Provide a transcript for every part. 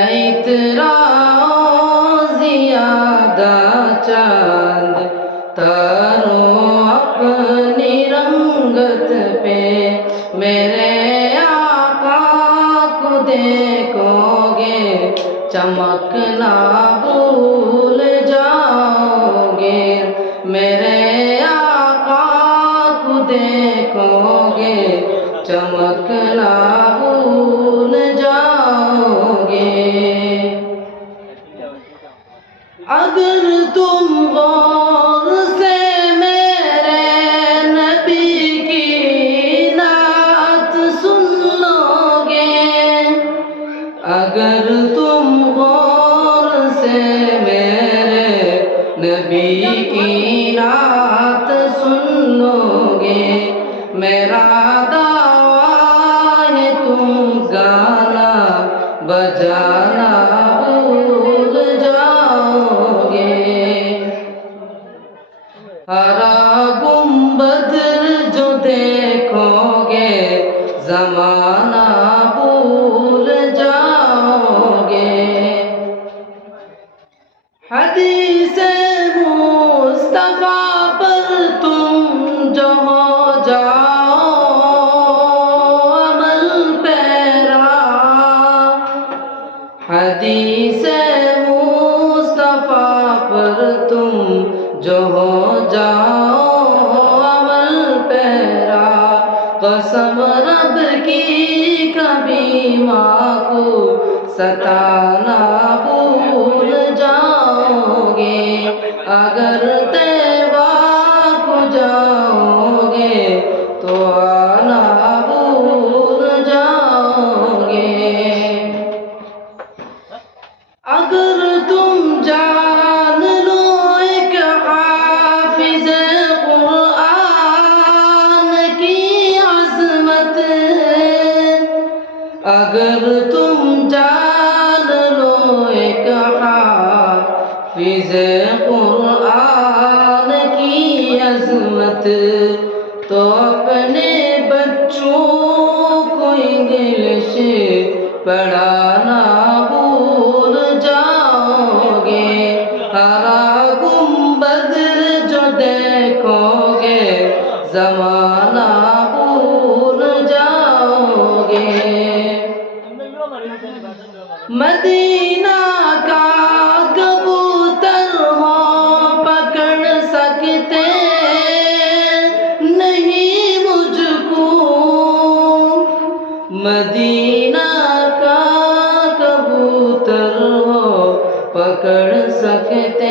نہیں زیادہ پہ میرے کو گے چمکنا بھول جاؤ گے میرے کو گے چمکنا اگر تم غور سے میرے نبی کی نعت سن لو گے اگر تم غور سے میرے نبی کی نعت سن لو حدیث مصطفیٰ پر تم جو ہو جاؤ عمل پیرا، قسم رب کی کبھی ماں کو ستانا۔ تو پڑھانا بھول جاؤ گے ہرا گنبد جو دیکھو گے زمانہ بھول جاؤ گے مدینہ کا کبوتر ہو پکڑ سکتے نہیں مجھ کو۔ مدینہ پکڑ سکتے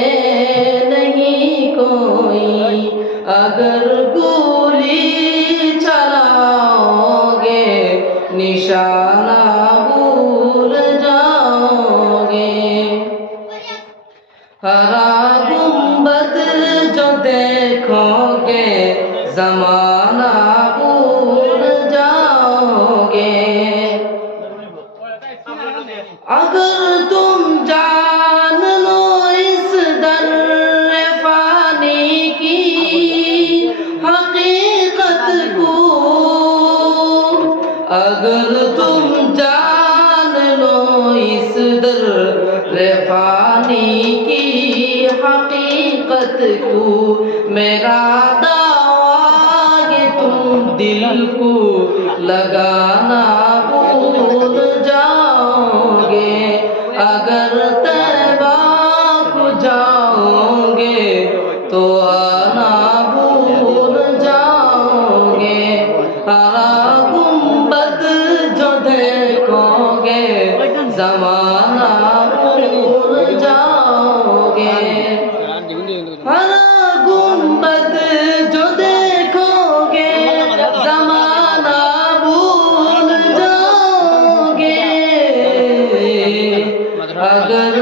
نہیں کوئی، اگر گولی چلاؤ گے نشانہ بھول جاؤ گے ہرا گنبد جو دیکھو گے زمانہ بھول جاؤ گے اگر اگر تم جان لو اس در فانی کی حقیقت کو، میرا دعویٰ کہ تم دل کو لگانا بھول جاؤ گے اگر تیبا کو جاؤ گے تو آنا بھول جاؤ گے ہرا دیکھو گے، زمانہ بھول جاؤ گے۔ ہر گنبد جو دیکھو گے، زمانہ بھول جاؤ گے۔ اگر